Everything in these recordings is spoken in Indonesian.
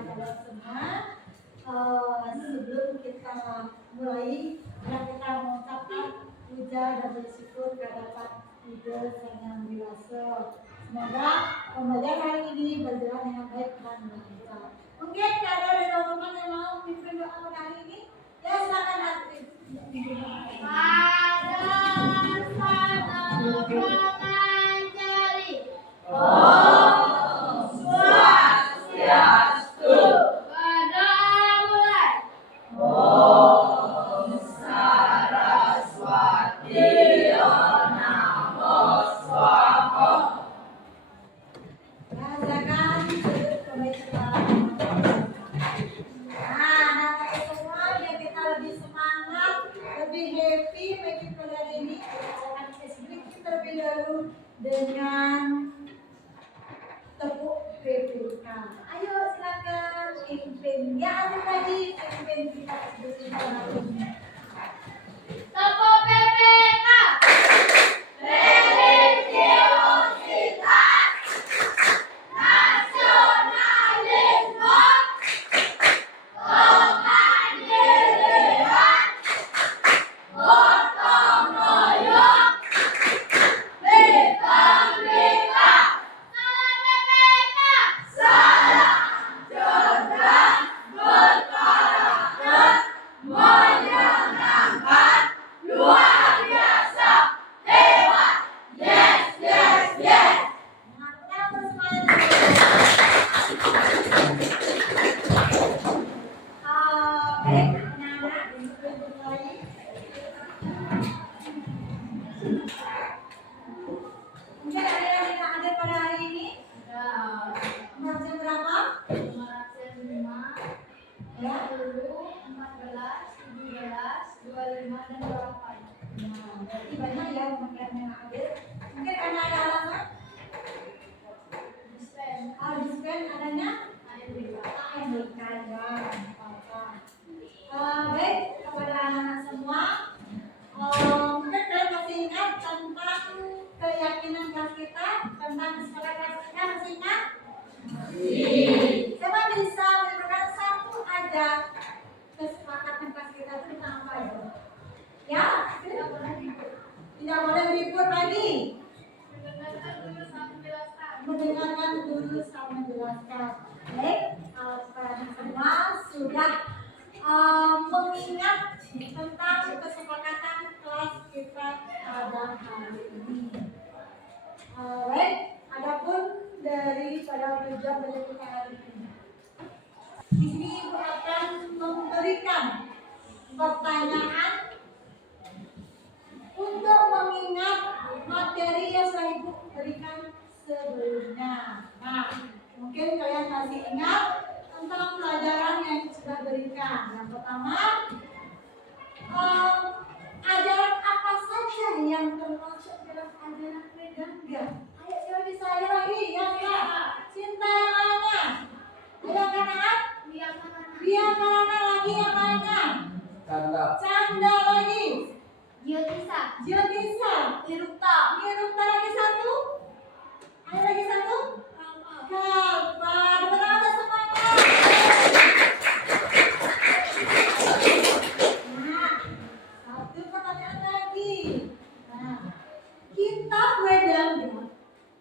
kalian semua. Sebelum kita mulai, kita mengucapkan puja dan bersyukur kehadirat Ibu Sang Dewasa. Semoga pembelajaran hari ini berjalan dengan baik dan lancar. Mungkin ada dari teman-teman yang mau pimpin doa pada hari ini? Ya, silakan hati. Om Swastiastu. Berdoa mulai. Om Saraswati Namo Swaha. Rasakan pembicaraan. Nah, semua yang kita lebih semangat, lebih happy bagi kalian ini. Akan sedikit terlebih dahulu dengan tepuk PPK. Ayo silakan pimpin. Ya, ada tadi pimpin kita bersama hari ini. Tepuk PPK. Religiositas, nasionalisme, kemandirian, gotong royong, republika. Salam cerdas, berkarakter, menyenangkan, luar biasa, hebat. Yes, yes, yes. Baik, anak-anak, dimulai. Mungkin ada yang tidak hadir pada hari ini? Nomor jam berapa? 5, ya, 10, 14, 17, 25, dan 28. Nah, berarti banyak ya teman-teman yang hadir. Mungkin karena ada alasan? Dispen adanya? AMBK ya. Baik, kepada anak-anak semua, mungkin kalian masih ingat tentang keyakinan kelas kita, tentang kesepakatan kita, masih ingat? Coba bisa memberikan satu aja kesepakatan kelas kita itu tentang apa ya? Ya? Tidak boleh ribut lagi. Mendengarkan dulu sama menjelaskan. Baik, kalian semua sudah mengingat tentang kesepakatan kelas kita pada hari ini. Baik, adapun daripada tujuan belajar kita hari ini. Di sini Ibu akan memberikan pertanyaan untuk mengingat materi yang saya Ibu berikan sebelumnya. Nah, mungkin kalian masih ingat tentang pelajaran yang sudah berikan. Yang pertama, ajaran apa saja yang termasuk dalam ajaran Vedanga? Ayo coba bisa lagi, yang cinta yang lainnya. Ayo kanan, biar karena lagi yang lainnya. Canda lagi. Jyotisa. Nirupta lagi satu. Ada lagi satu. Kalpa. Benar semuanya. Nah, satu pertanyaan lagi. Nah, kitab Vedanga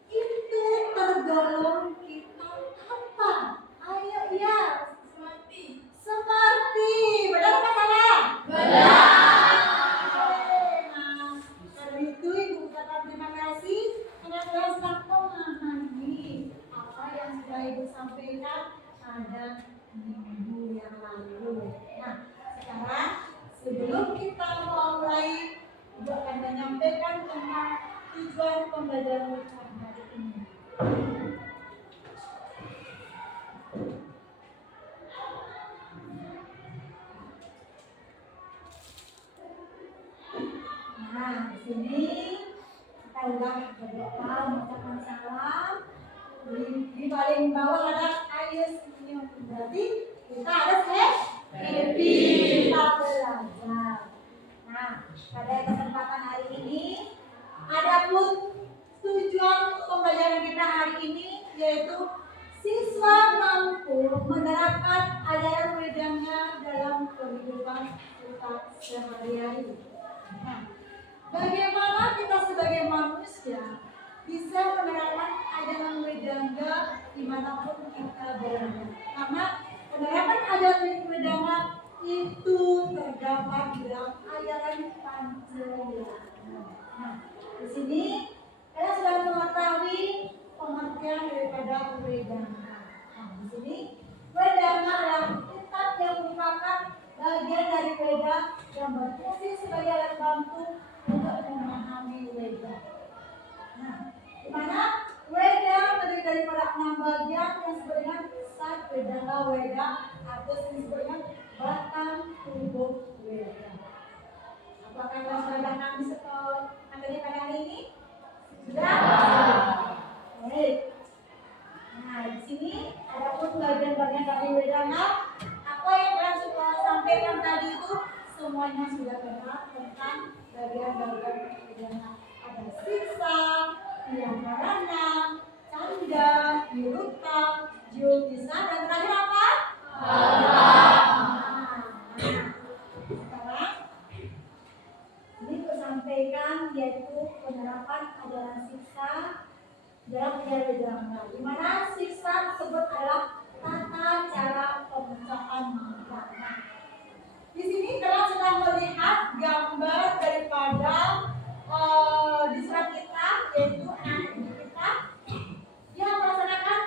itu tergolong kitab apa? Ayo ya. Seperti. Benar apa salah? Benar. Nah, karena itu Ibu ucapkan terima kasih karena telah sedang memahami apa yang sudah Ibu sampaikan pada minggu yang lalu. Nah, sekarang sebelum kita mulai, Ibu akan menyampaikan tentang tujuan pembelajaran kita hari ini. Nah, di sini kita udah berdoa, mengucapkan salam. Di paling bawah ada ayo senyum. Berarti kita harus happy. Kita belajar. Nah, pada kesempatan hari ini, adapun tujuan pembelajaran kita hari ini yaitu siswa mampu menerapkan ajaran wedangnya dalam kehidupan kita sehari-hari. Nah, bagaimana kita sebagai manusia bisa menerapkan ajaran wedanga dimanapun kita berada? Karena penerapan ajaran wedanga itu terdapat dalam ajaran Pancasila. Nah, di sini kita sudah mengetahui pengertian daripada wedanga. Nah, di sini wedanga adalah kitab yang merupakan bagian dari Weda yang berfungsi sebagai alat bantu untuk memahami Weda. Nah, di mana Weda terdiri daripada 6 bagian yang disebut dengan Sat Wedanga Weda atau disebut dengan batang tubuh Weda. Apakah kalian sudah mengambil materi pada hari ini? Sudah? Baik. Nah, di sini ada pun bagian-bagian dari Wedanga. Apa yang kalian sudah sampaikan tadi itu semuanya sudah kenal tentang bagian-bagian Wedanga. Ada siksa, tiyakarana, canda, niruta, jyotisa, dan terakhir apa? Sekarang ini sampaikan yaitu penerapan ajaran siksa dalam ajaran Wedanga, di mana siksa tersebut adalah tata cara pengucapan mantra. Nah, di sini kalian sedang melihat gambar daripada di surat kita, yaitu anak kita yang melaksanakan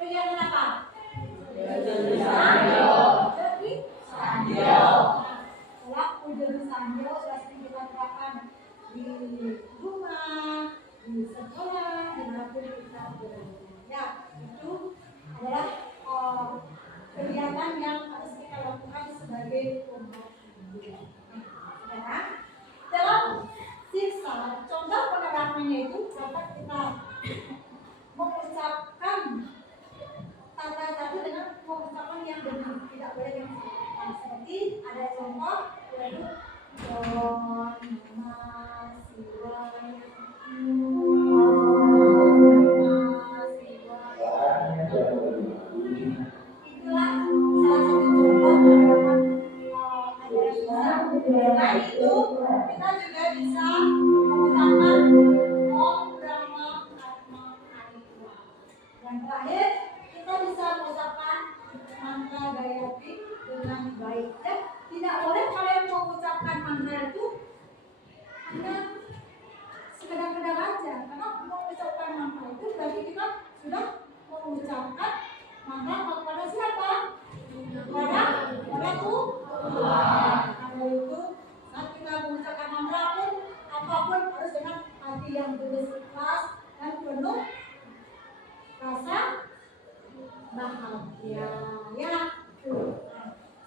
kegiatan apa? Sanjo. Setelah ujian sanjo sudah sering kita terapkan di rumah, di sekolah, dimanapun kita berada. Ya, itu adalah kegiatan yang harus kita lakukan sebagai umat Hindu. Sekarang dalam siksa, contoh penerapannya itu dapat kita mengucapkan kata satu dengan mengucapkan yang benar, tidak boleh yang salah. Seperti ada contoh yaitu Om Namah Shivaya. Itulah salah satu contoh penerapan ajaran Islam. Selain itu, kita juga bisa mengucapkan Om Brahma Atma Aritma. Dan terakhir, kita bisa mengucapkan mantra Gayatri dengan baik. Tidak boleh kalian mengucapkan mantra itu hanya sekedar-kedar aja, karena mengucapkan mantra itu berarti kita sudah mengucapkan mantra kepada siapa? Kepada Tuhan. Karena itu saat kita mengucapkan mantra pun apapun harus dengan hati yang tulus, ikhlas dan penuh rasa bahagia. Ya.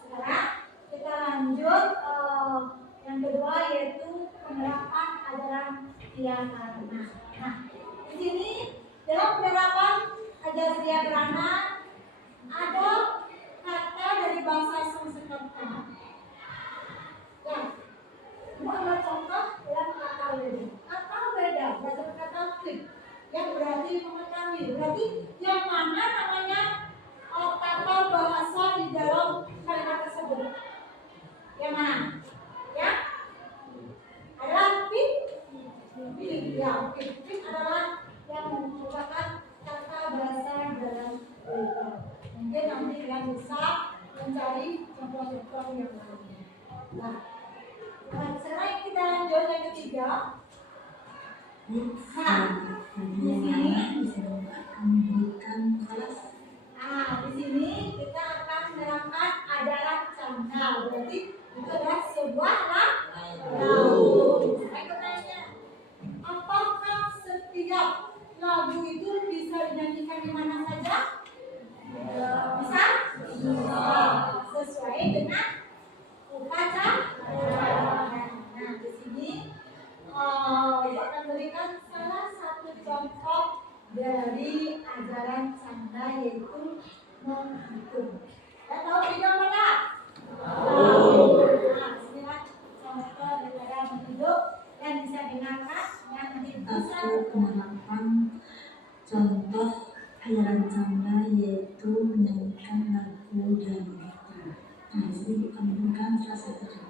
Sekarang kita lanjut yang kedua yaitu penerapan ajaran Tiyakarana. Nah, di sini dalam penerapan ajaran Tiyakarana ada kata dari bahasa Sanskerta. Ya, ini adalah contoh dalam kata Weda. Kata Weda berasal dari kata Vik yang berarti mengetahui. Berarti yang mana namanya kata bahasa di dalam kalimat tersebut? Yang mana? Ya? Adalah Vik. Ya, Vik adalah yang merupakan kata bahasa dalam Weda. Mungkin nanti kalian bisa mencari contoh-contoh yang lain. Nah, sekarang kita lanjut yang ketiga. Nah, di sini kita akan menerapkan ajaran canda. Berarti itu adalah sebuah lagu. Saya tanya, apakah setiap lagu itu bisa dinyanyikan di mana saja? Bisa? Sesuai dengan upacara. Nah, di sini Ibu akan berikan salah satu contoh dari ajaran canda yaitu menghitung. Kita tahu video mana? Nah, inilah contoh daripada menghitung yang bisa dengarkan yang menghitung penerapan contoh ajaran canda yaitu menyanyikan lagu dan kita. Nah, jadi kita menggunakan salah satu contoh.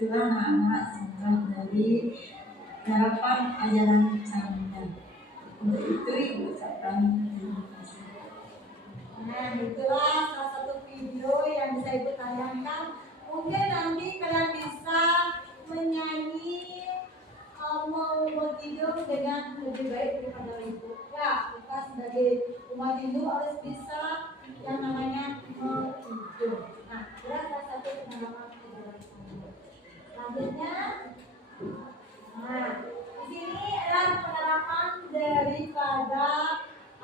Itulah anak sekolah dari harapan ajaran Canda. Untuk itu ibu ucapkan terima kasih. Nah, itulah salah satu video yang bisa ibu tayangkan. Mungkin nanti kalian bisa menyanyi mau bertidur dengan lebih baik daripada ibu. Ya, kita sebagai umat Hindu harus bisa yang namanya bertidur. Nah, itulah salah satu pengalaman ajaran Canda. Selanjutnya, nah, di sini adalah penerapan daripada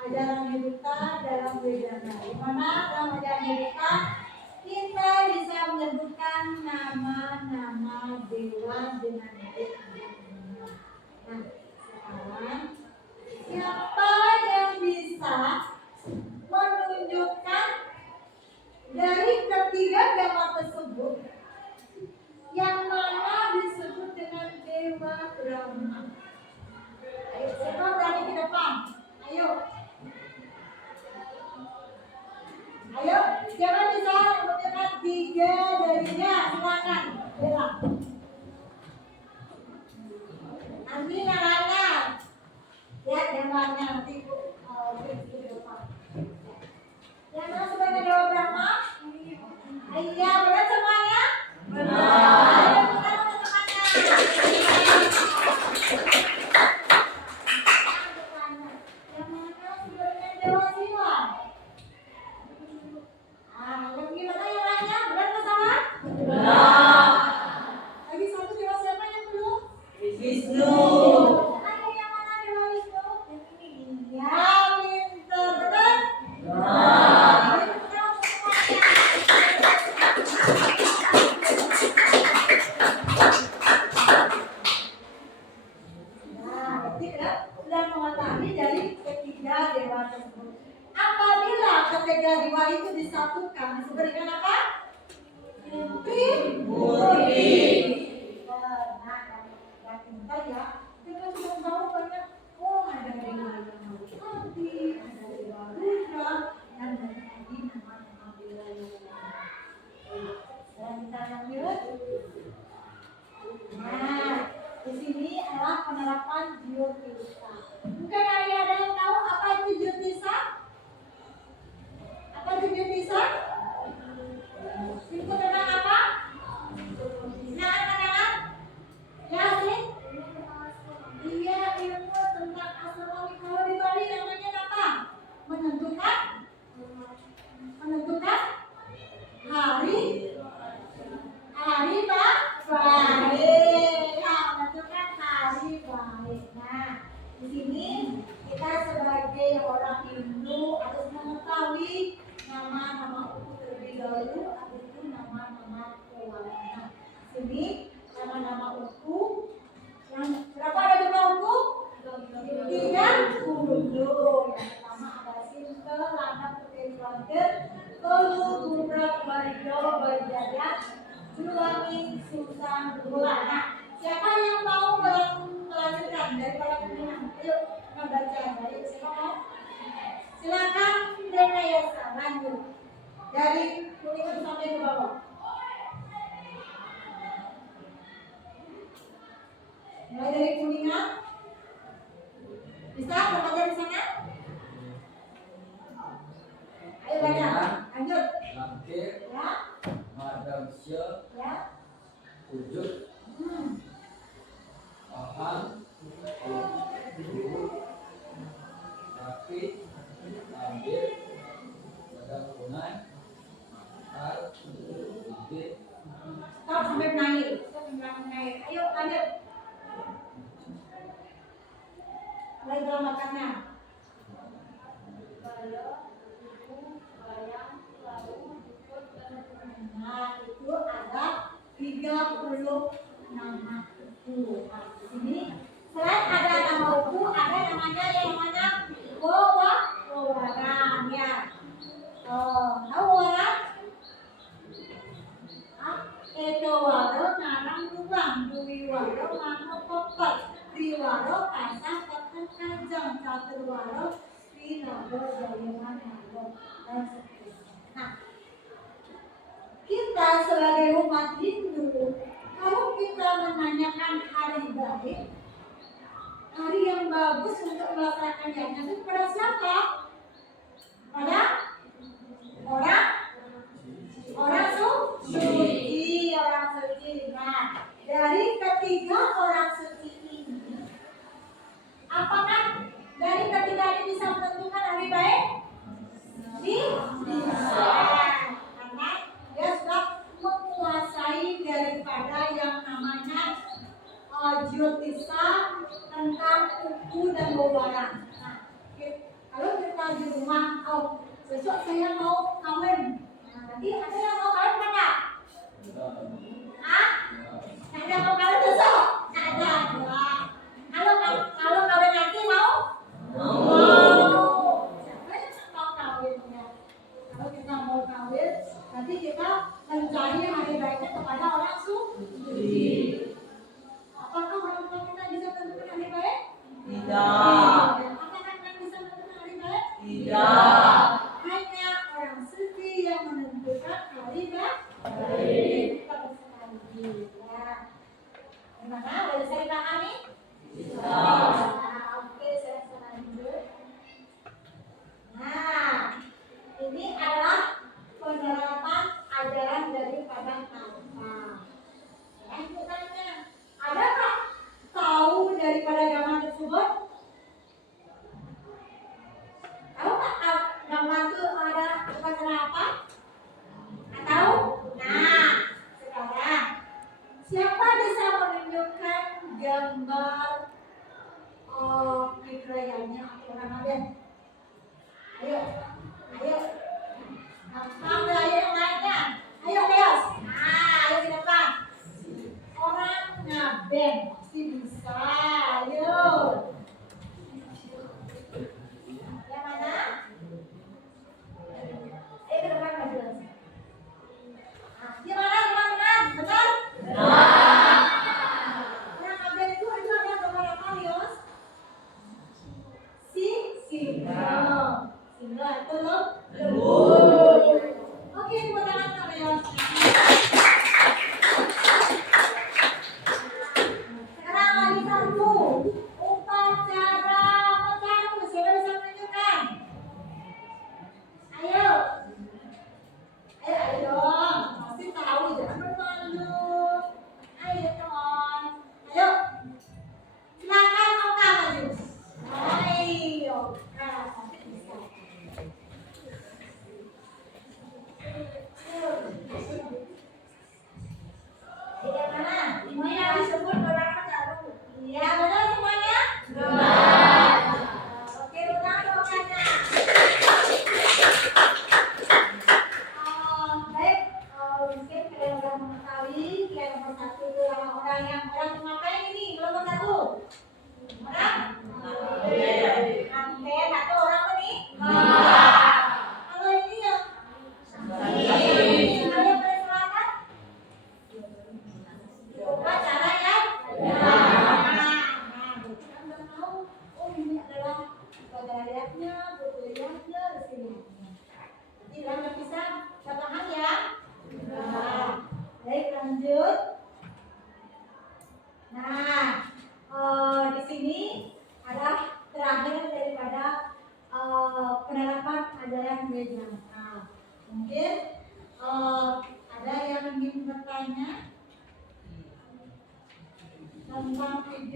ajaran Hinduka dalam Vedana. Di mana dalam ajaran Hinduka kita bisa menyebutkan nama-nama dewa dengan baik. Nah, sekarang siapa yang bisa menunjukkan dari ketiga dewa tersebut yang mana disebut dengan Dewa Brahma? Ayo, siapa berani ke depan? Ayo. Ayo, siapa bisa menunjukkan tiga darinya? Silakan, Bella. Nanti yang lainnya. Ya, yang lainnya nanti ke depan. Yang mana sebagai Dewa Brahma? Iya, benar semuanya? Benar. Yang mana sebenarnya Dewa Siwa? saja. Juangin susah bola. Nah, siapa yang mau melanjutkan dari para pimpinan? Ayo membaca. Ayo siapa mau? Silakan Denayasa lanjut dari kuning sampai ke bawah. Mulai dari kuningan. Bisa remaja di sana? Ayo baca. Lanjut. Langkir. Ya. Madam Syah. Ya. Wujud. Paham. Rakit. Ambil. Pada kunai. Makar. Bibit. Stop sampai menaik. Ayo lanjut. Mulai dalam makannya. Nah, itu ada 30 nama buku. Nah, di sini selain ada nama buku, ada namanya yang namanya wewaran ya. Tahu wewaran? Itu waro narang ruang, dui waro mano popot, tri waro kasah peten kajang, catur waro sinabo jayaman halo dan seterusnya. Nah, kita sebagai umat Hindu, kalau kita menanyakan hari baik, hari yang bagus untuk melaksanakan yajna itu pada siapa? Pada orang suci, orang suci. Nah, dari ketiga orang suci ini, apakah dari ketiga ini bisa menentukan hari baik? Bisa. Karena dia sudah menguasai daripada yang namanya Jyotisa tentang uku dan wewaran. Nah, kalau kita di rumah, besok saya mau kawin. Nah, nanti ada yang mau kawin mana? Hah? Nah, ada yang mau kawin besok? Nah, ada. Kalau kawin nanti mau? Mau. Siapa yang mau kawin ya? Kalau kita mau kawin, nanti kita mencari hari baiknya kepada orang suci. Apakah orang tua kita bisa menentukan hari baik? Tidak. Apakah kita bisa menentukan hari baik? Tidak. Hanya orang suci yang menentukan hari baik. Kita bersekali. Ya. Gimana? Boleh saya dipahami? Bisa. Oke, saya lanjut. Nah, ini adalah penerapan ajaran daripada Kalpa. Lanjutannya, adakah tahu daripada gaman tersebut? Tahu tak gaman itu ada upacara apa? Tahu? Nah,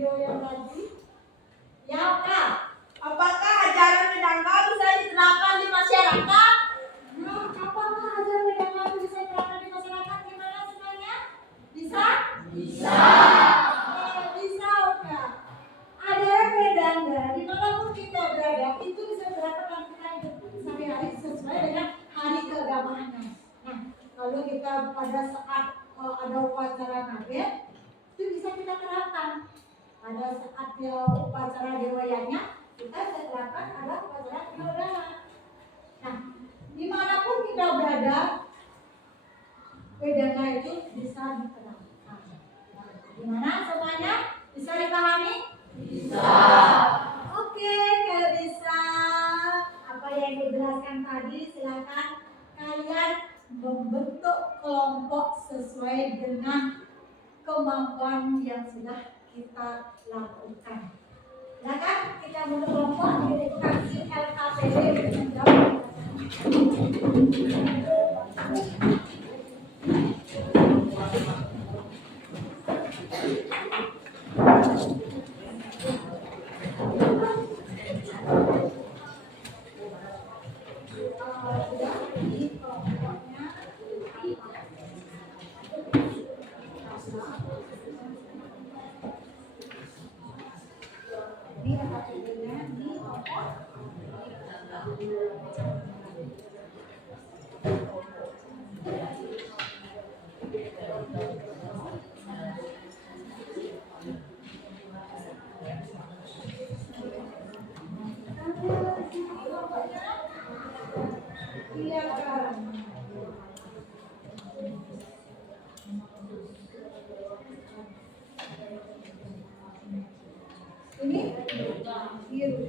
video yang tadi? Ya, Kak. Apakah ajaran Vedanta bisa diterapkan di masyarakat? Nah, apakah ajaran Vedanta itu bisa diterapkan di masyarakat? Gimana sebenarnya? Bisa? Bisa. Bisa, Kak. Ajaran Vedanta dimanapun kita berada itu bisa diterapkan dalam kita hidup sehari-hari sesuai dengan hari keagamaannya. Nah, kalau kita pada saat ada upacara naga, itu bisa kita terapkan. Pada saat upacara dewayanya, kita bisa terapkan ada upacara keagamaan. Nah, dimanapun kita berada, Vedanta itu bisa diterapkan. Gimana semuanya? Bisa dipahami? Bisa. Oke, kalau bisa apa yang dijelaskan tadi, silakan kalian membentuk kelompok sesuai dengan kemampuan yang sudah kita lakukan. Silakan kita bentuk kelompok di edukasi LKPD menjawab. Ini biru.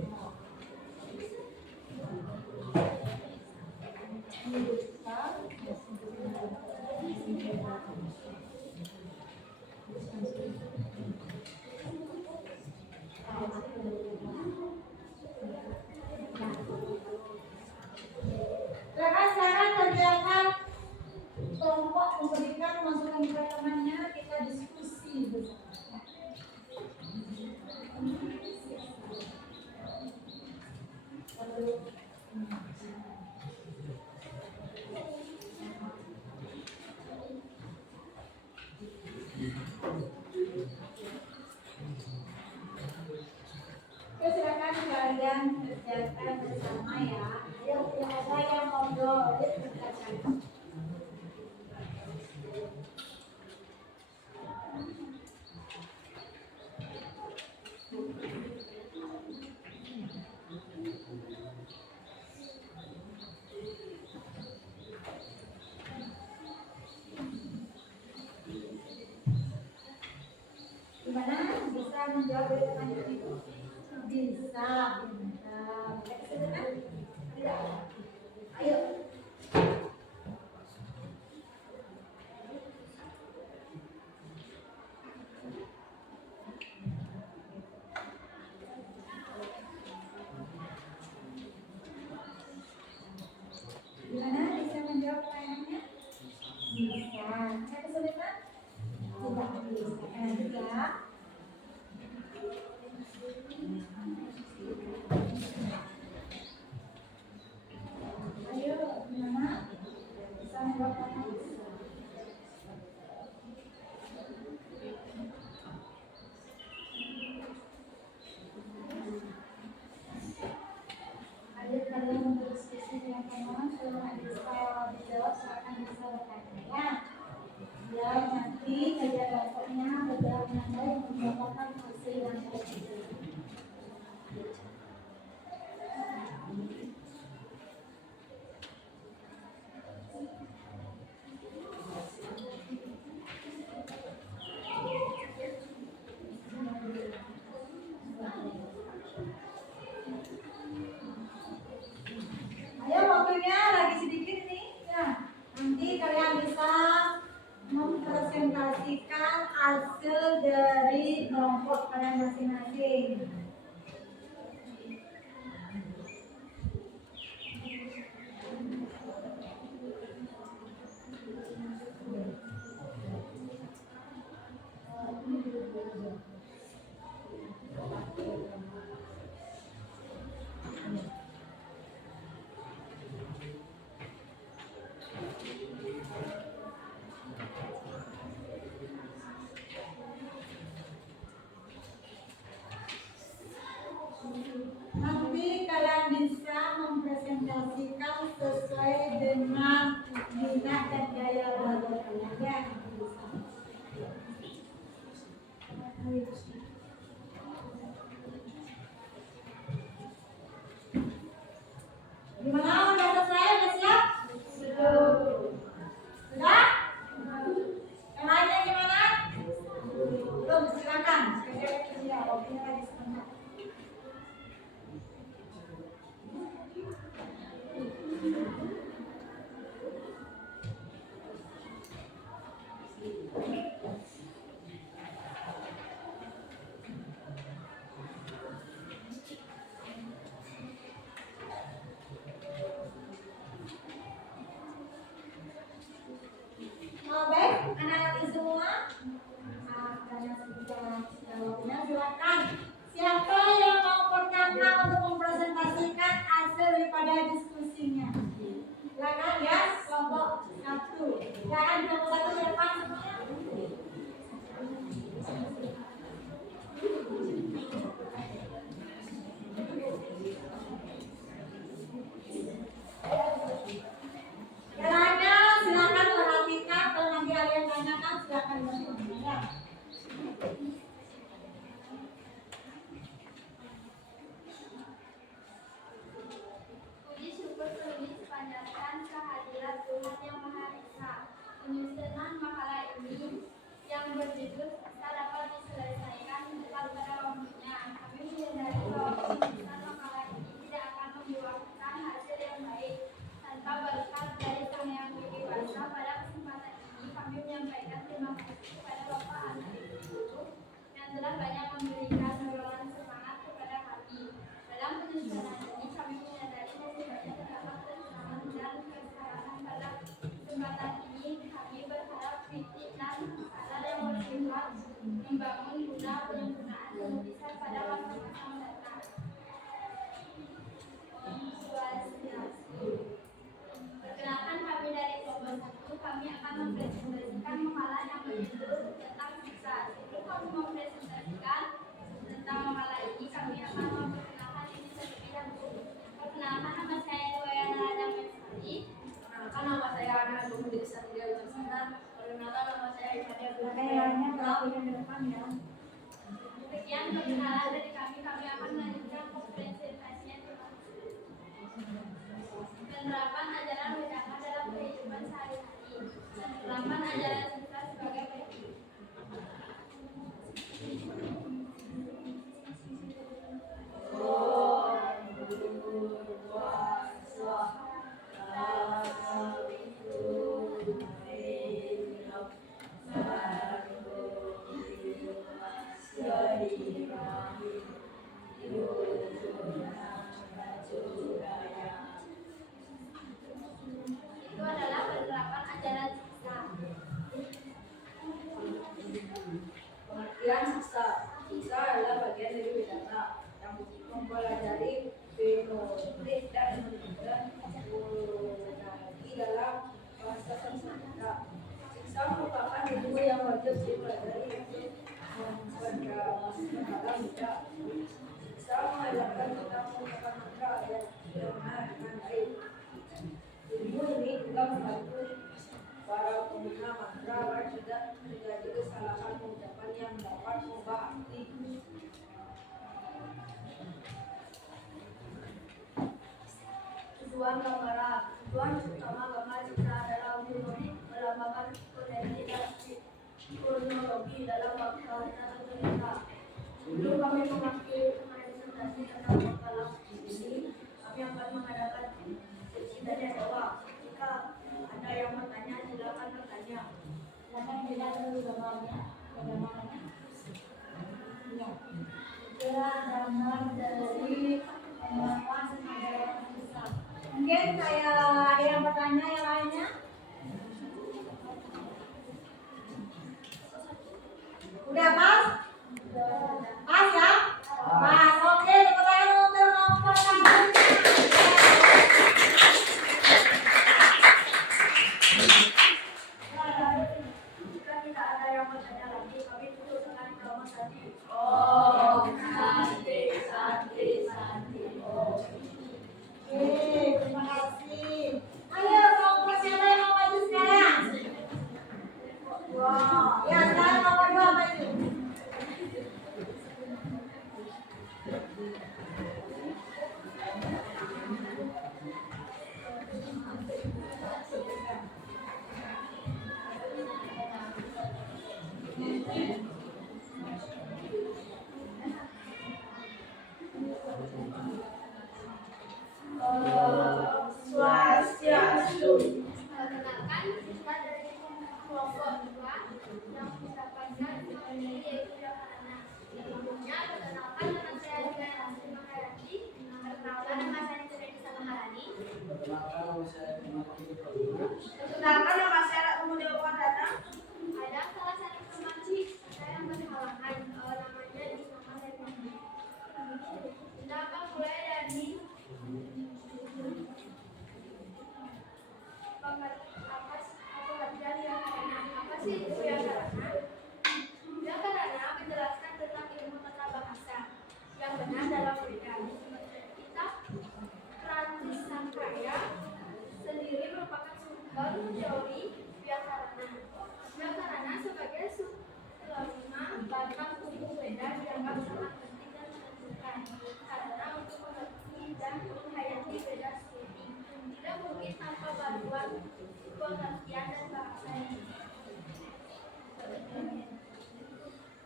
Silakan kerjakan kelompok memberikan masukan kepada temannya, kita diskusi bersama. Oke, silakan kalian kerjakan bersama ya. Ayo, yang ada yang ngobrol, ayo kerjakan. Gimana? Bisa menjawab pertanyaan itu? Bisa, benar. Tidak. Ayo. Gimana? Bisa menjawab pertanyaannya? Bisa. Ada kesulitan? Tidak bisa. Lanjut ya. Ayo, gimana? Bisa menjawab pertanyaan? Ayo kalian berdiskusi dengan teman, kalau bisa dijawab, silakan bisa bertanya ya. Biar nanti kerja kelompoknya berjalan dengan baik mendapatkan hasil yang positif. Ayo waktunya lagi sedikit nih. Ya, nanti kalian bisa mempresentasikan hasil dari kelompok kalian masing-masing. Silakan 21 ke depan semuanya. Yang lainnya silakan perhatikan, kalau nanti ada yang tanyakan silakan bertanya. Puji syukur terlebih dipanjatkan kehadirat Tuhan Yang Maha Esa. Penyusunan makalah ini yang berjudul tak dapat diselesaikan tepat pada waktunya. Kami menyadari bahwa penyusunan makalah ini tidak akan membuahkan hasil yang baik tanpa berkat dari Sang Yang Widi Wasa. Pada kesempatan ini kami menyampaikan terima kasih kepada Bapak Andri Guru yang telah banyak memberikan dorongan semangat kepada kami. Dalam penyusunan ini kami menyadari masih banyak terdapat kekurangan dan kesalahan. Pada kesempatan ini kami berharap kritik dan saran yang bersifat membangun guna penyempurnaan yang bisa pada masa-masa mendatang. Swastiastu. Perkenalkan kami dari kelompok 1, kami akan mempresentasikan makalah yang berjudul tentang siksa. Sebelum kami mempresentasikan tentang makalah ini, kami akan memperkenalkan diri terlebih dahulu. Perkenalkan, nama saya Duayana Radang Mesari. Perkenalkan, nama saya Ana Bumudiri Satria Ucapsana. Perkenalkan, nama saya Ifadia Silakan yang lainnya perhatikan ke depan ya. Sekian perkenalan dari kami. Kami akan melanjutkan ke presentasinya. Terima kasih. Penerapan ajaran agama dalam kehidupan sehari-hari. Penerapan ajaran kita sebagai berikut. Itu adalah penerapan ajaran kita. Pengertian siksa. Siksa adalah bagian dari Vedanta yang mempelajari fenomenologi dan psikologi dalam bahasa Sanskerta. Siksa merupakan ilmu yang wajib dipelajari untuk dalam hidup. Siksa mengajarkan kita menggunakan mantra dan benar dengan baik. Ilmu ini juga membantu para pengguna mantra agar tidak terjadi kesalahan pengucapan yang dapat mengubah arti. Tujuan gambaran. Tujuan utama gambar citra adalah untuk melambangkan potensi dan kronologi dalam bangsa dan cerita. Sebelum kami mengakhiri presentasi tentang makalah ini, kami akan mengadakan sesi tanya jawab. Jika ada yang bertanya, silakan bertanya. Silakan dilihat dulu gambarnya. Gambarnya. Ya. Itulah gambar dari penerapan ajaran Islam. Mungkin saya ada yang bertanya yang lainnya? Udah pas? Pas ya? Pas. Oke, tepuk tangan untuk nomor 1. Jika tidak ada yang bertanya lagi, kami tutup dengan doa tadi. Oke, terima kasih. Ayo, kelompok siapa yang mau maju sekarang? Wow, ya sekarang nomor 2 maju. Swastiastu. Perkenalkan, kita dari kelompok 2 yang mendapatkan materi yaitu Yohana. Sebelumnya, perkenalkan nama saya Duayana Maharani. Perkenalkan, nama saya Teresa Maharani. Perkenalkan, nama saya Ratna Wardana. Ada salah satu teman saya yang berhalangan, namanya Isma Septi. Kita akan mulai dari sih itu Vyakarana? Vyakarana menjelaskan tentang ilmu tata bahasa yang benar dalam Weda. Kitab Pratisangkaya sendiri merupakan sumber teori Vyakarana. Vyakarana sebagai sulama batang tubuh Weda dianggap sangat penting dan menentukan karena untuk mengerti dan menghayati Weda sendiri tidak mungkin tanpa bantuan pengertian dan bahasa ini.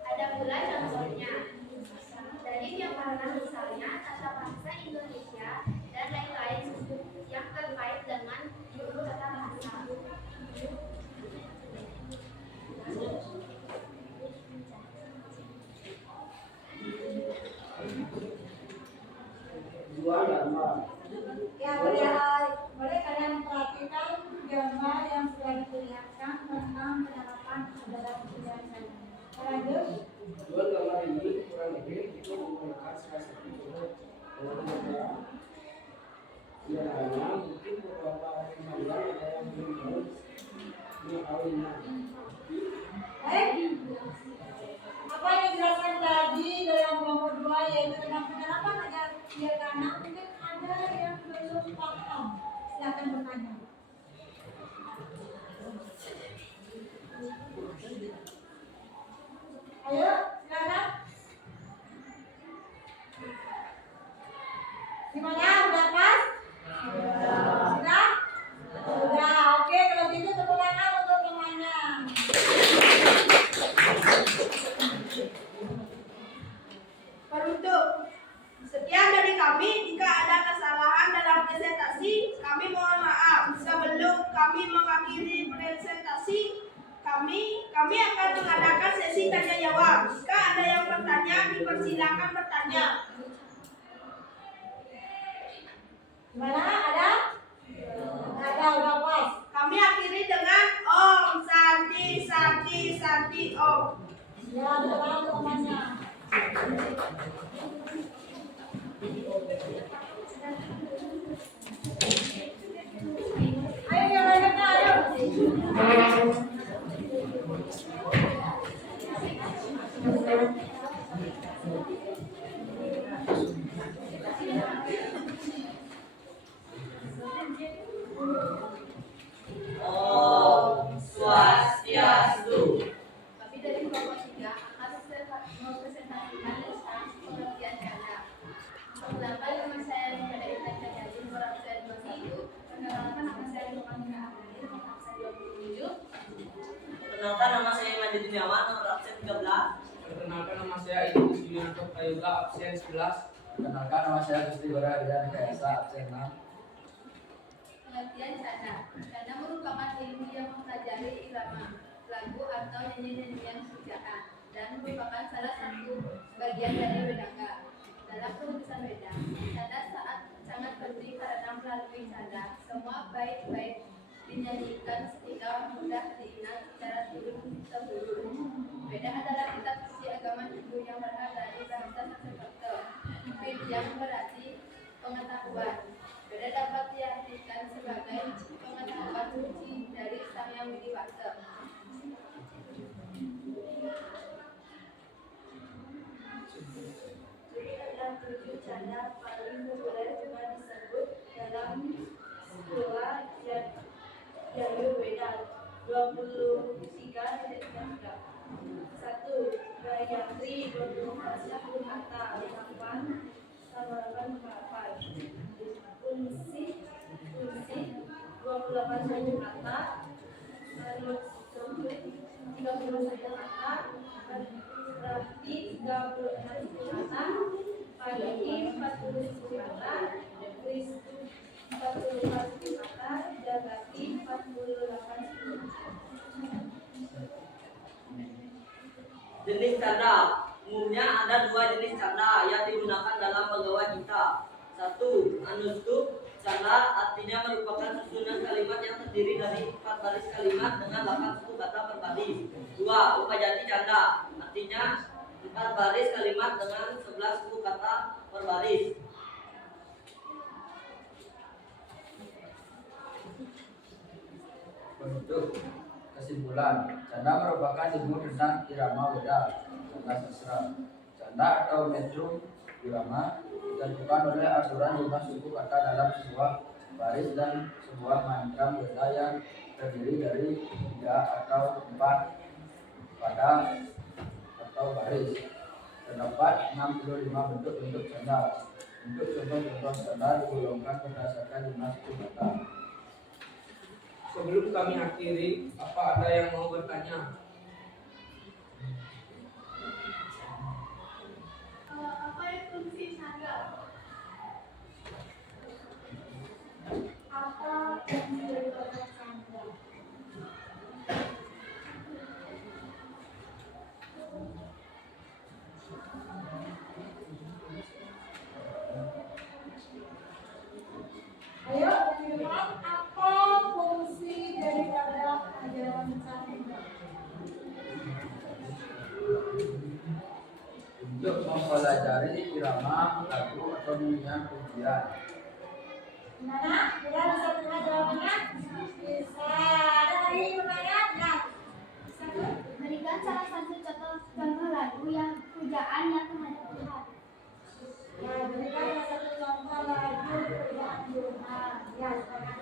Ada pula contohnya dari Vyakarana misalnya tata bahasa Indonesia dan lain-lain yang terkait dengan ilmu tata bahasa. Dua Dharma. Ya, boleh kalian perhatikan gambar yang sudah diperlihatkan tentang penerapan adalah pilihan saya. Lanjut. Dua gambar ini kurang lebih itu merupakan salah satu contoh dalam negara. Ya, hanya mungkin beberapa orang kalian ada yang belum tahu mengetahuinya. Apa yang dijelaskan tadi dalam kelompok 2 yaitu tentang penerapan agar Vyakarana, mungkin ada yang belum paham. Silakan bertanya. Ayo, silakan. Gimana? Udah pas? Sudah? Sudah. Oke, kalau gitu tepuk tangan untuk temannya. Penutup. Sekian dari kami. Jika ada kesalahan dalam presentasi, kami mohon maaf. Sebelum kami mengakhiri presentasi kami akan mengadakan sesi tanya jawab. Jika ada yang bertanya, dipersilakan bertanya. Gimana? Ada? Ada, udah pas. Kami akhiri dengan Om Santi Santi Santi Om. Ya, tepuk tangan untuk temannya. Ayo yang lainnya, ayo. Om Swastiastu. Kami dari kelompok 3 akan mempresentasikan tentang pengertian canda. Perkenalkan nama saya Nika Intan Cahyadi, nomor absen 21. Perkenalkan nama saya Lukanika Amelie, nomor absen 27. Perkenalkan nama saya Imadi Duniawan, nomor absen 13. Perkenalkan nama saya Ibu Suyanto Prayoga, absen 11. Perkenalkan nama saya Gusti Gora Rian Kaesa, absen 6. Pengertian canda. Canda merupakan ilmu yang mempelajari irama, lagu atau nyanyian pujaan dan merupakan salah satu bagian dari wedanga. Dalam penulisan Weda, canda sangat penting karena melalui canda semua bait-bait dinyanyikan sehingga mudah diingat secara turun-temurun. Weda adalah kitab suci agama Hindu yang berasal dari bahasa Sanskerta, yang berarti pengetahuan. Weda dapat diartikan sebagai pengetahuan suci dari Sang Yang Widi Wasa. Adalah 7 canda paling populer juga disebut dalam sekolah Yayu Weda 23 tiga. 1. Gayatri 24 kata 8 tambahkan 4. Fungsi 28 kata, Anusum 31 kata, Berarti 36 kata, Pagi 40 kata, Kristus 44 kata, Jagati 48 Jenis canda. Umumnya ada 2 jenis canda yang digunakan dalam pegawai kita. 1. Anustup. Canda artinya merupakan susunan kalimat yang terdiri dari 4 baris kalimat dengan 8 suku kata per baris. 2. Upajati canda artinya 4 baris kalimat dengan 11 suku kata per baris. Penutup. Kesimpulan, canda merupakan ilmu tentang irama weda, canda sastra. Canda atau metrum irama ditentukan oleh aturan jumlah suku kata dalam sebuah baris dan sebuah mantra weda yang terdiri dari 3 atau 4 pada atau baris. Terdapat 65 bentuk canda. Untuk contoh-contoh canda digolongkan berdasarkan jumlah suku kata. Sebelum kami akhiri, apa ada yang mau bertanya? Apa yang fungsi canda? Apa fungsi daripada canda? Ayo, teman-teman, apa fungsi daripada ajaran canda? Untuk mempelajari irama lagu atau nyanyian pujian. Gimana? Kita bisa terima jawabannya? Bisa. Ada lagi pertanyaan? Nah, bisa tuh? Berikan salah satu contoh lagu yang pujaan yang terhadap Tuhan. Ya, berikan salah satu contoh lagu pujaan Tuhan. Ya, silakan.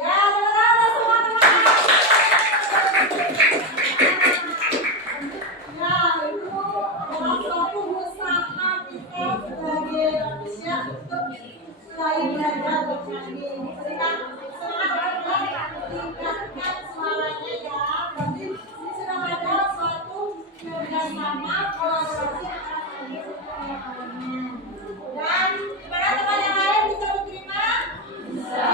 Ya, teman-teman, semua teman. Ya, itu adalah suatu usaha kita sebagai manusia untuk selain belajar bernyanyi. Berikan semangat dan tingkatkan suaranya ya. Berarti ini sedang ada suatu kerjasama kolaborasi antara kalian dan yang lainnya. Dan gimana teman yang lain bisa diterima? Bisa.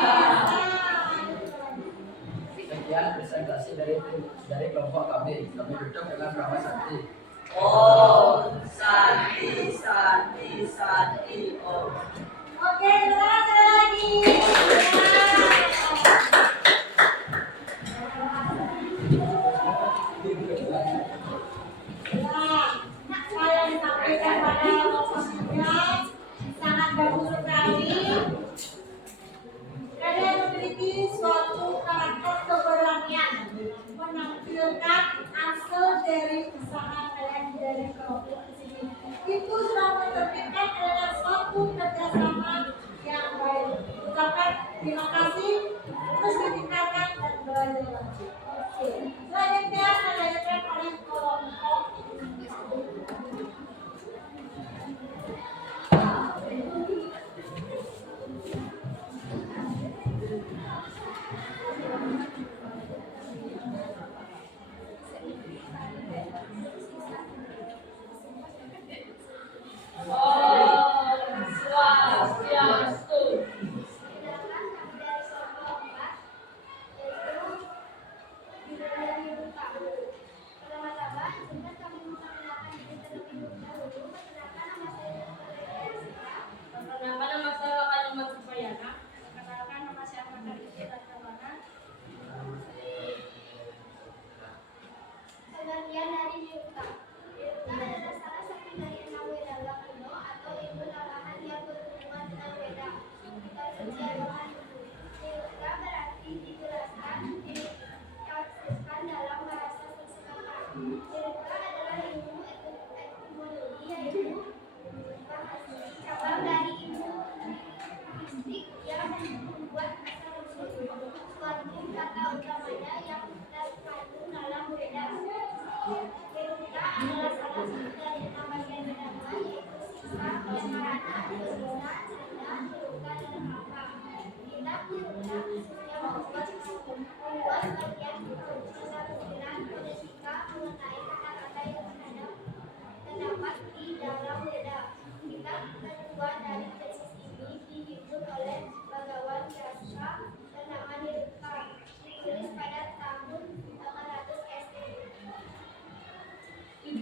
Sekian presentasi dari kelompok kami. Kami tutup dengan drama Santi. Om Santi Santi Santi Om. Oke, teman-teman sekali lagi. Ya, saya disampaikan pada pokoknya sangat bagus sekali. Kalian memiliki suatu karakter keberanian menampilkan hasil dari usaha kalian dari kelompok di sini. Itu sudah mencerminkan adalah suatu kerjasama yang baik. Ucapkan terima kasih, terus ditingkatkan dan belajar lagi. Oke, selanjutnya dilanjutkan oleh kelompok. Om Swastiastu.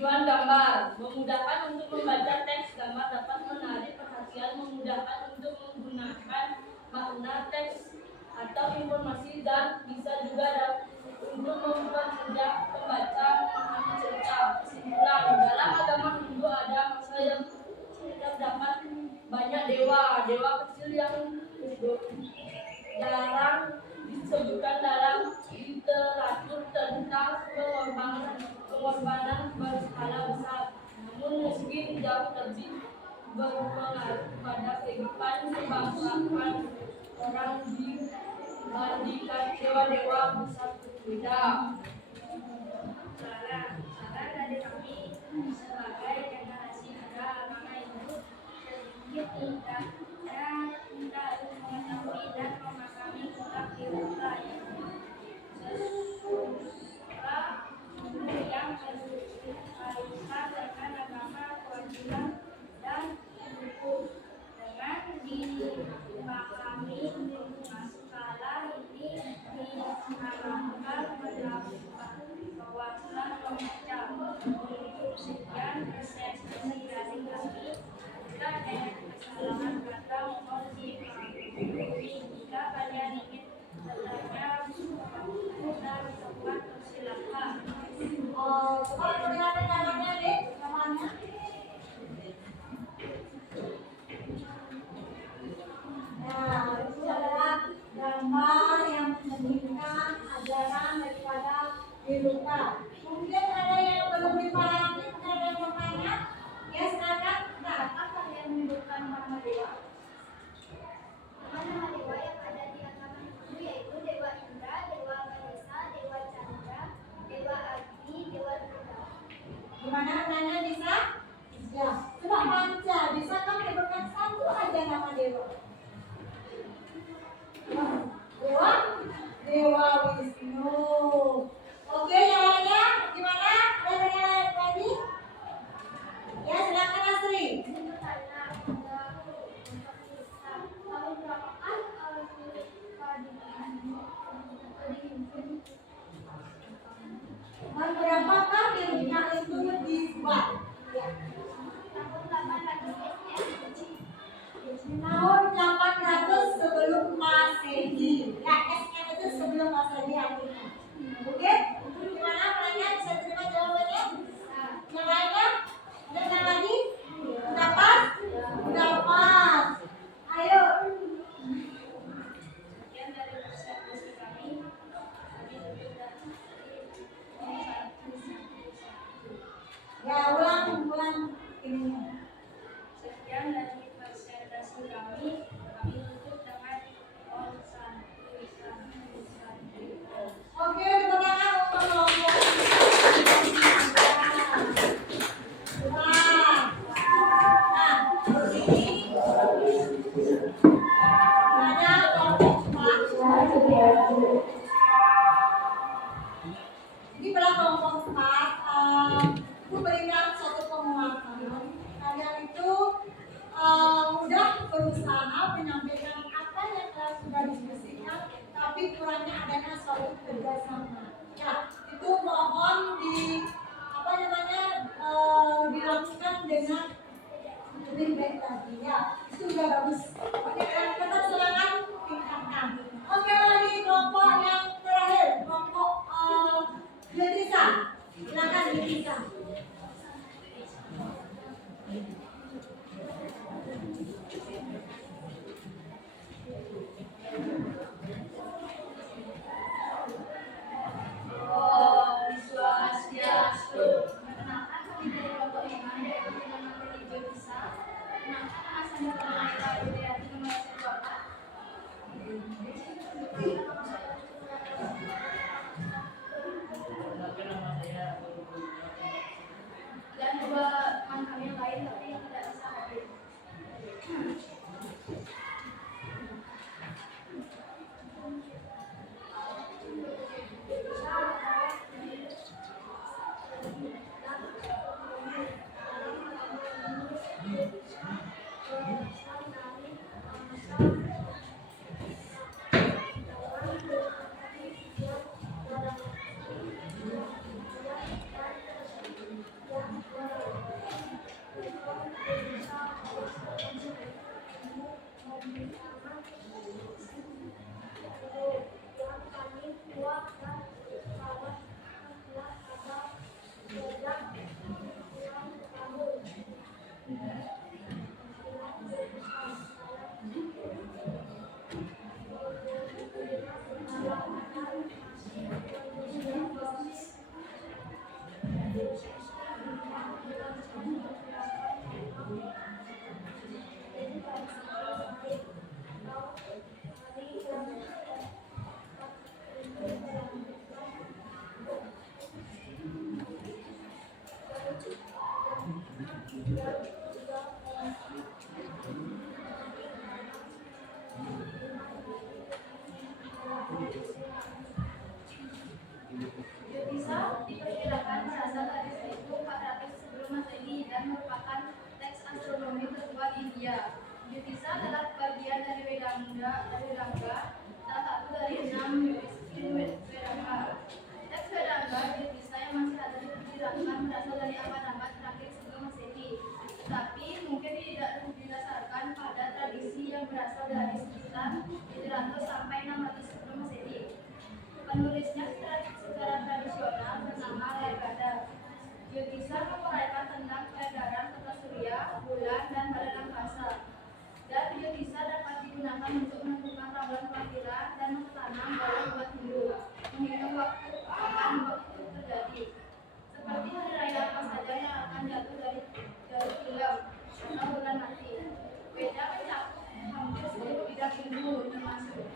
Tujuan gambar memudahkan untuk membaca teks. Gambar dapat menarik perhatian, memudahkan untuk menggunakan makna teks atau informasi, dan bisa juga untuk mempermudah pembaca memahami cerita. Kesimpulan, dalam agama Hindu ada masa yang terdapat banyak dewa. Dewa kecil yang jarang disebutkan dalam literatur tentang pengorbanan berskala besar. Namun meski jauh lebih berpengaruh pada kehidupan kebangsaan orang dibandingkan dewa-dewa besar berbeda. Saran dari kami sebagai generasi muda agama Hindu, sedikit kita harus mengetahui dan memahami tentang Dewa yang yang berkaitan dengan agama, kewajiban, dan hukum. Dengan dipahami masalah ini diharapkan mendapat kewajiban membaca. Untuk sekian presentasi dari kami. Jika ada kesalahan kata mohon dimaklumi. Jika kalian ingin bertanya dan tempat persilakan. Coba perlihatkan gambarnya deh, gambarnya. Nah, itu adalah gambar yang menunjukkan ajaran daripada Dewa. Mungkin ada yang belum dipahami, ada yang bertanya? Ya, silakan. Nah, apa yang menyebutkan nama Dewa? Nama dewa yang ada di agama Hindu yaitu Dewa Indra, Dewa Ganesha, Dewa Chandra, Dewa Agni, Dewa Durga. Gimana nanya bisa? Ya, coba baca. Bisa kan menyebutkan satu aja nama Dewa? Dewa? Dewa Wisnu. Oke, yang lainnya gimana? Ada yang lain lagi? Ya, silakan Asri. Tahun berapakah dirinya itu dibuat? Ya. Tahun 800 sebelum Masehi. Ya, S-nya itu sebelum Masehi artinya. Oke? Gimana pertanyaan? Bisa terima jawabannya? Yang lainnya? Ada yang lagi? Dapat? Dapat. Ayo. Sekian dari presentasi kami. Kami tutup dari Ya, ulang ininya. sekian dari presentasi kami. Kami tutup dengan om santi santi santi. Oke, tepuk tangan untuk kelompok. Wah. Nah, di sini ada kelompok 4. Ini pada kelompok 4. Aku berikan satu penguatan. Kalian itu mudah berusaha menyampaikan apa yang kalian sudah diskusikan, tapi kurangnya adanya suatu kerjasama. Ya, itu mohon dilakukan dengan lebih baik lagi. Ya, itu sudah bagus. Oke, tetap semangat, tingkatkan. Oke, lagi kelompok yang terakhir, kelompok Yudhisa. Silakan Yudhisa. Om Swastiastu. Perkenalkan kami dari kelompok iman dari Kementerian Religion Desa. Perkenalkan nama saya Nurmaida Widiati nomor 1. Dan dua teman kami yang lain tapi yang tidak bisa hadir. Penulisnya secara tradisional bernama Legada. Yudhishthira menguraikan tentang peredaran tata surya, bulan, dan badan angkasa. Dan Yudhishthira dapat digunakan untuk menentukan ramalan kelahiran dan menanam dalam bulan Hindu, menghitung waktu kapan waktu terjadi. Seperti hari raya apa saja yang akan jatuh dari film atau bulan mati. Beda mencakup hampir seluruh bidang ilmu termasuk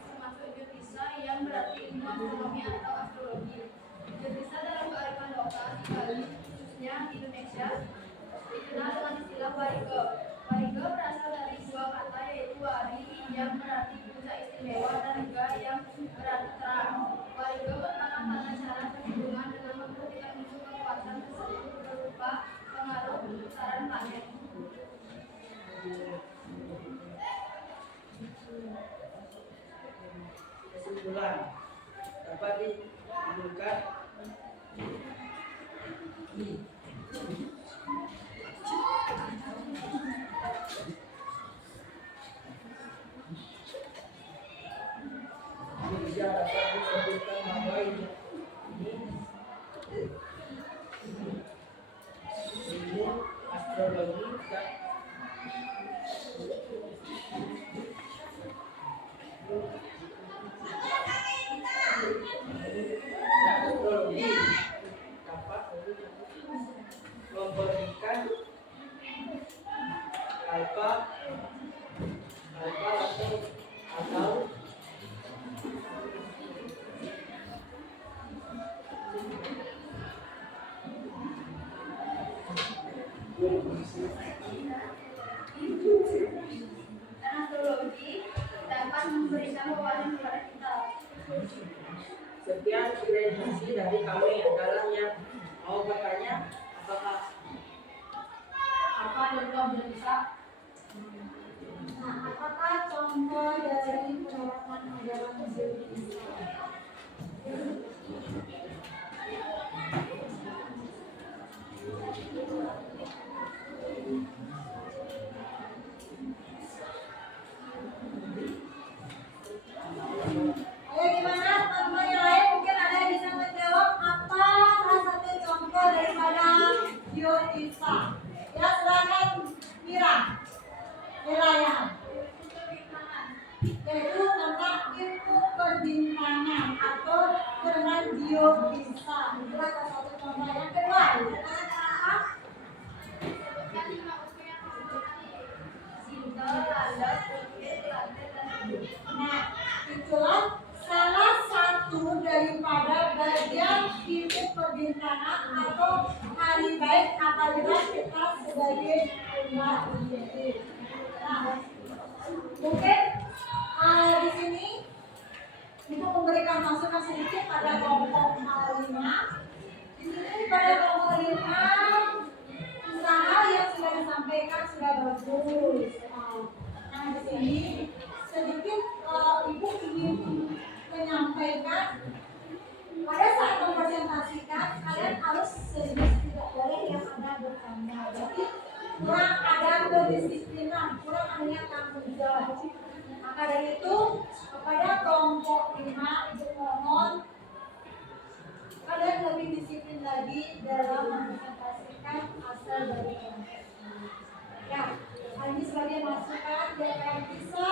Yudhishthira yang berarti ilmu astronomi atau astrologi. Yudhishthira dalam kearifan lokal di Bali, khususnya di Indonesia, dikenal dengan istilah warga. Warga berasal dari dua kata, yaitu wari yang berarti puja istimewa dan ga yang berarti terang. Warga merupakan tata cara perhitungan dengan memperhatikan unsur kekuatan tersebut berupa pengaruh pusaran planet. Kesimpulan dapat diberikan bisa dapat disebutkan bahwa ini ilmu astrologi dan astrologi dapat memberikan alfa atau Dan astrologi dapat memberikan wawasan kepada kita. sekian prediksi dari kami adalah yang mau bertanya apakah Apa yang kau bisa? Nah, apakah contoh dari penerapan ajaran Yudhishthira? Ayo gimana teman-teman yang lain, mungkin ada yang bisa menjawab apa salah satu contoh daripada Yudhishthira? Ya silakan Mira. Ya. Yaitu tentang ilmu perbintangan atau dengan Yudhishthira. Itulah salah satu contoh. Yang kedua, kata-kata Sebutkan 5 unsur yang mempengaruhi. Sinta, lada, putih, latte, dan hidup. nah, itulah salah satu daripada bagian ilmu perbintangan atau hari baik apabila kita sebagai umat Hindu. Nah, mungkin di sini untuk memberikan masukan sedikit pada kelompok 5. Di sini pada kelompok 5 usaha yang sudah disampaikan sudah bagus. Nah, di sini sedikit ibu ingin menyampaikan pada saat mempresentasikan kalian harus serius, tidak boleh yang ada bercanda. Jadi kurang ada kedisiplinan, kurang adanya tanggung jawab. Maka dari itu kepada kelompok 5 ibu mohon kalian lebih disiplin lagi dalam mempresentasikan hasil dari kelompok. Ya, hal ini sebagai masukan biar kalian bisa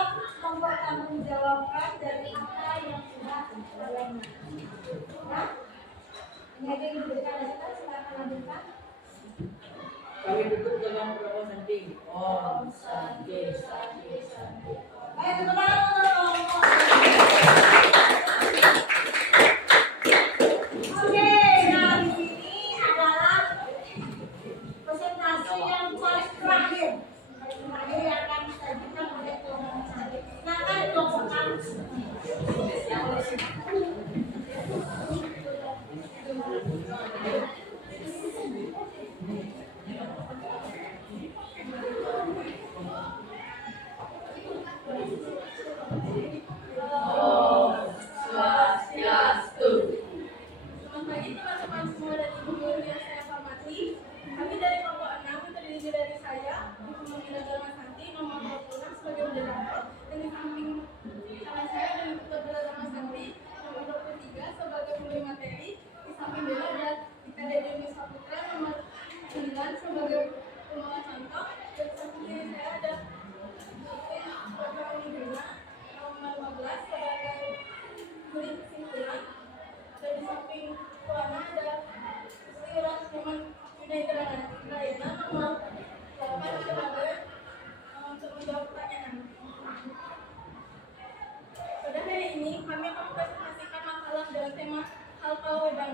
alfa wedang.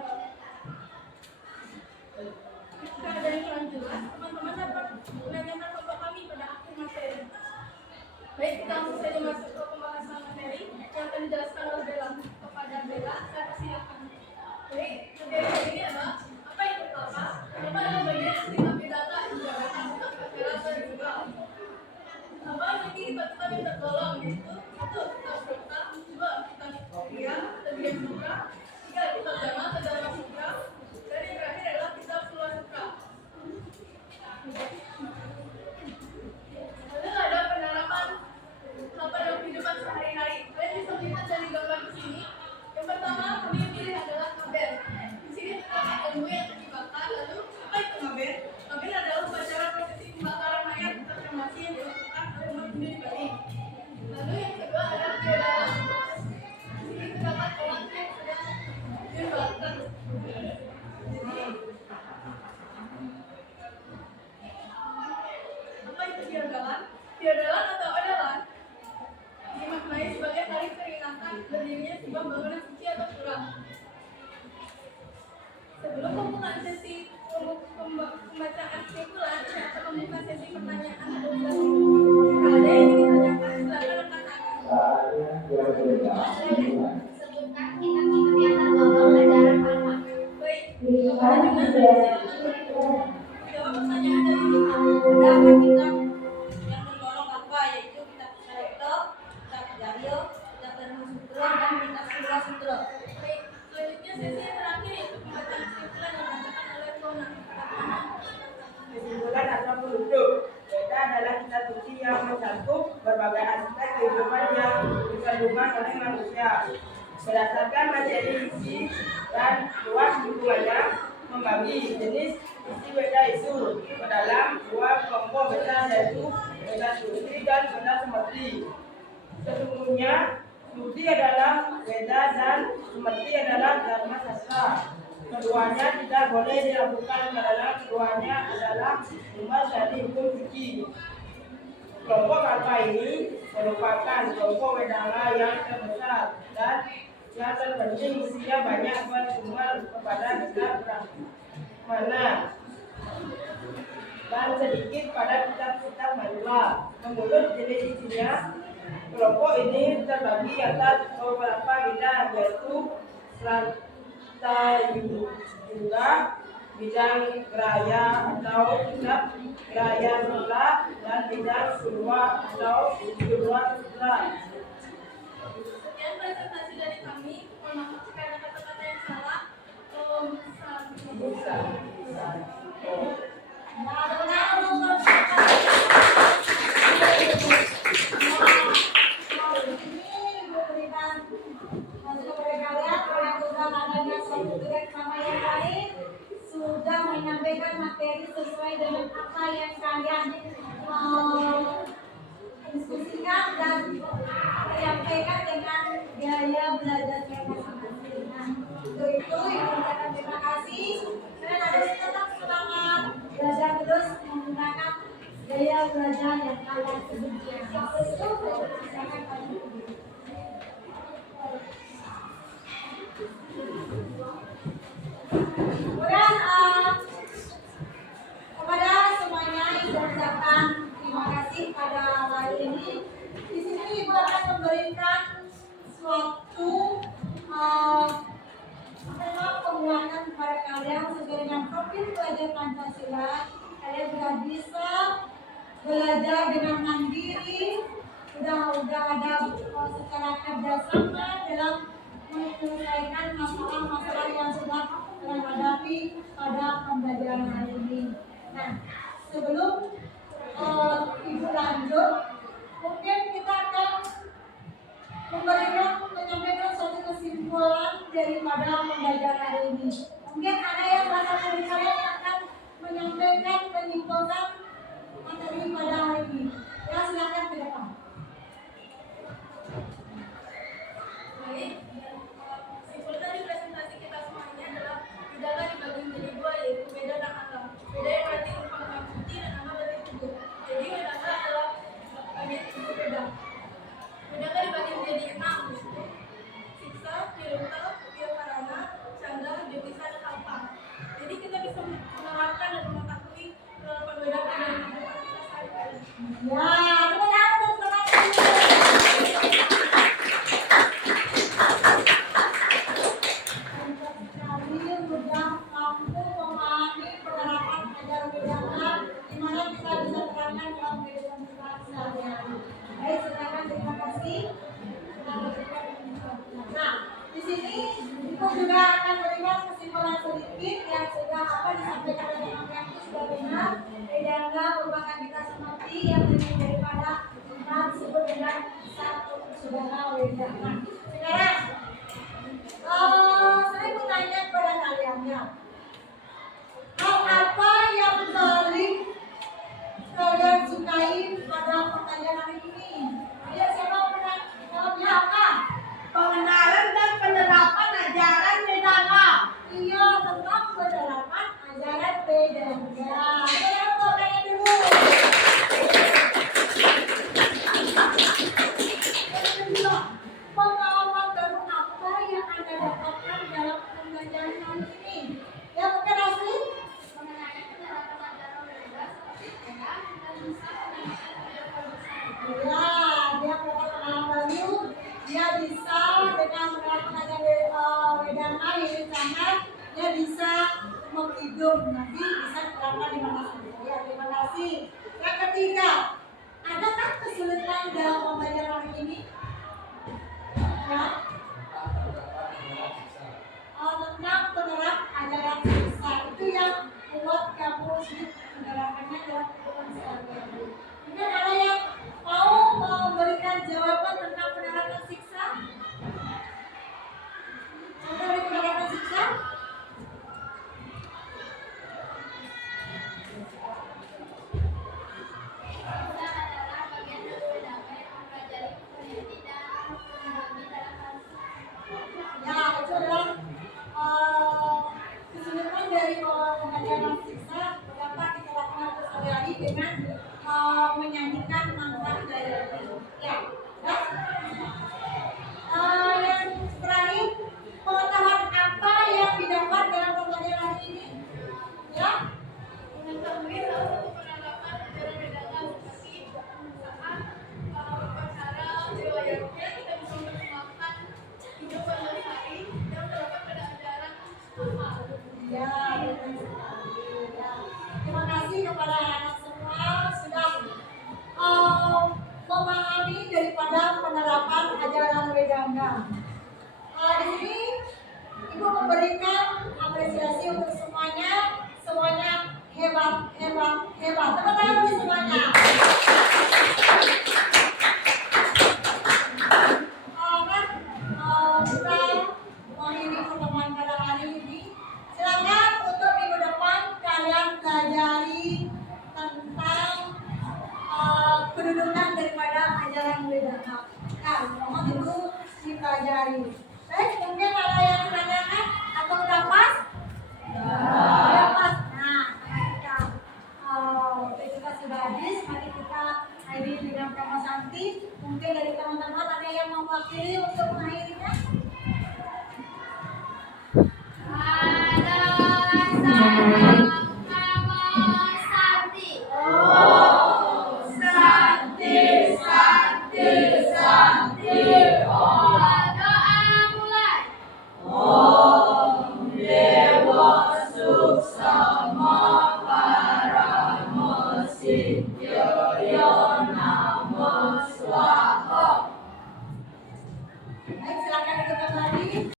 Jika ada yang kurang jelas, teman-teman dapat menanyakan kepada kami pada akhir materi. Baik, kita langsung saja masuk ke pembahasan materi yang akan dijelaskan oleh Bella. Kepada Bella, saya persilakan. Baik, materi ini adalah apa itu kelapa? Kelapa adalah bagian singkat data juga Bella juga. Apa nanti kita minta tolong yaitu satu kita serta, dua kita kopia, ketiga sutra, tiga kita jama sutra, dan yang terakhir adalah kita keluar sutra. Lalu ada penerapan kelapa dalam kehidupan sehari-hari. Kalian bisa melihat dari gambar di sini. Yang pertama kami pilih adalah ngaben. Di sini terdapat ilmu yang dibakar. Lalu apa itu ngaben? Ngaben adalah upacara prosesi pembakaran mayat atau kremasi yang dilakukan oleh umat Hindu di Bali. Lalu yang kedua adalah biadala. Di sini terdapat orang yang sedang dibakar. Jadi apa itu biadalan? Biadalan atau adalan dimaknai sebagai hari peringatan berdirinya sebuah bangunan suci atau pura. Sebelum pembukaan sesi pembacaan kesimpulan atau pembukaan sesi pertanyaan atau diskusi, jika ada yang ingin ditanyakan, silakan angkat tangan. Sebutkan kitab-kitab yang tergolong ajaran alfa. Baik, kepada jurnal silakan jawab pertanyaan dari kita. Beberapa kitab yang tergolong apa yaitu kitab Saripta, kitab Jaryo, kitab Dharma Sutra, dan kitab Sura Sutra. Baik, selanjutnya sesi yang terakhir yaitu pembacaan kesimpulan yang dibacakan oleh Kona. Kesimpulan atau penutup. Weda adalah kitab suci yang mencakup berbagai aspek kehidupan yang dikandungkan oleh manusia. Berdasarkan materi isi dan luas lingkungannya, membagi jenis isi Weda itu ke dalam dua kelompok besar yaitu Weda Suti dan Weda Sumati. Sesungguhnya Suti adalah Weda dan Sumati adalah Dharma Sastra. Keduanya tidak boleh dilakukan karena keduanya adalah sumber dari hukum suci. Kelompok alfa ini merupakan kelompok Wedanga yang terbesar dan yang terpenting isinya banyak bersumber kepada kitab Brahmana dan sedikit pada kitab-kitab manula. Menurut jenis isinya, kelompok ini terbagi atas beberapa bidang yaitu Juga bidang raya atau kitab raya sutra dan bidang surwa atau surwa sutra. Sekian presentasi dari kami. Mohon maaf jika ada kata-kata yang salah. Bisa. Sudah menyampaikan materi sesuai dengan apa yang kalian diskusikan dan menyampaikan dengan gaya belajar yang masing-masing. Nah, untuk itu yang mengucapkan terima kasih. Kalian harus tetap semangat belajar terus menggunakan gaya belajar yang kalian sebutkan. Itu silakan kalian. Kemudian kepada semuanya Ibu ucapkan terima kasih pada hari ini. Di sini Ibu akan memberikan suatu penguatan kepada kalian sesuai dengan profil belajar Pancasila. Kalian sudah bisa belajar dengan mandiri, sudah ada secara kerjasama dalam menyelesaikan masalah-masalah yang sudah kalian hadapi pada pembelajaran hari ini. Nah, sebelum Ibu lanjut, mungkin kita akan menyampaikan suatu kesimpulan daripada pembelajaran hari ini. Mungkin ada yang salah dari kalian yang akan menyampaikan penyimpanan materi pada hari ini. Ya, silakan ke depan. Baik, kesimpulan dari presentasi kita semuanya adalah bidana dibagi menjadi dua yaitu Weda dan Alam. Weda yang berarti merupakan suci dan Alam berarti tubuh. Jadi Wedana adalah bagian tubuh Weda. Wedana dibagi menjadi 6 yaitu Siksa, Kiruta, Biokarana, juga akan memberikan kesimpulan sedikit yang sudah disampaikan oleh Pak itu sudah benar. Bedanya merupakan kita seperti yang terdiri daripada empat disebut dengan satu saudara wedana. Sekarang, saya mau tanya kepada kalian ya. Hal apa yang paling kalian sukai pada pertanyaan hari ini? Ayo siapa pernah jawabnya apa? Pengenalan dan penerapan ajaran Vedanta. Iya, tentang penerapan ajaran Vedanta. Saya mau tanya dulu. Yang kedua, pengalaman baru apa yang Anda dapatkan dalam pembelajaran hari ini? Ya, mungkin asli? Mengenai penerapan ajaran Vedanta seperti sepeda dan bisa menggunakan video produksi. Ya, dia mendapat pengalaman baru. Dia bisa dengan menerapkan ajaran Vedanta yaitu sangat dia bisa menghidup nanti bisa diterapkan di mana saja. Ya, terima kasih. Yang ketiga, adakah kesulitan dalam pembelajaran hari ini? Ya, tentang penerap ajaran siksa itu yang membuat kamu sulit menerapkannya dalam kehidupan sehari-hari. Mungkin ada yang mau memberikan jawaban tentang penerapan siksa? Contoh dari penerapan siksa? Kita adalah bagian dari Vedanta yang mempelajari kompetensi dan teknologi dalam hal Ya, itu adalah kesulitan dari pengajaran siksa dapat kita lakukan sehari-hari dengan menyanyikan mantra dari ya. Yang terakhir, pengetahuan apa yang didapat dalam pembelajaran hari ini? Ya, Mengetahui salah satu penerapan ajaran Vedanta seperti saat perkara riwayatnya kita bisa mengembangkan hidup sehari-hari yang terdapat pada ajaran Islam. ya, betul sekali. Ya. Terima kasih kepada anak semua sudah memahami daripada penerapan ajaran Vedanta. Di sini Ibu memberikan apresiasi untuk semuanya, semuanya hebat, hebat, hebat. Tepuk tangan bagi semuanya. Kita mengakhiri pertemuan pada hari ini. Silakan untuk minggu depan kalian pelajari tentang kedudukan daripada ajaran Vedanta. Nah, mohon itu dipelajari. Baik, mungkin ada yang ditanyakan atau udah pas? Udah pas. Nah, kita waktu kita sudah habis. Mari kita akhiri dengan Kama Santi. Mungkin dari teman-teman ada yang mewakili untuk mengakhirinya? Ada